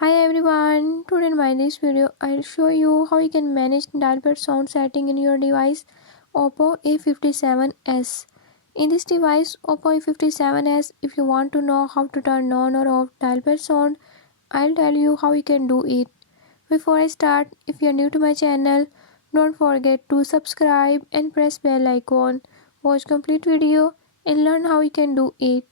Hi everyone, today in this video I'll show you how you can manage Dialpad sound setting in your device Oppo A57s. In this device Oppo A57s, if you want to know how to turn on or off Dialpad sound, I'll tell you how you can do it. Before I start, if you're new to my channel, don't forget to subscribe and press bell icon. Watch complete video and learn how you can do it.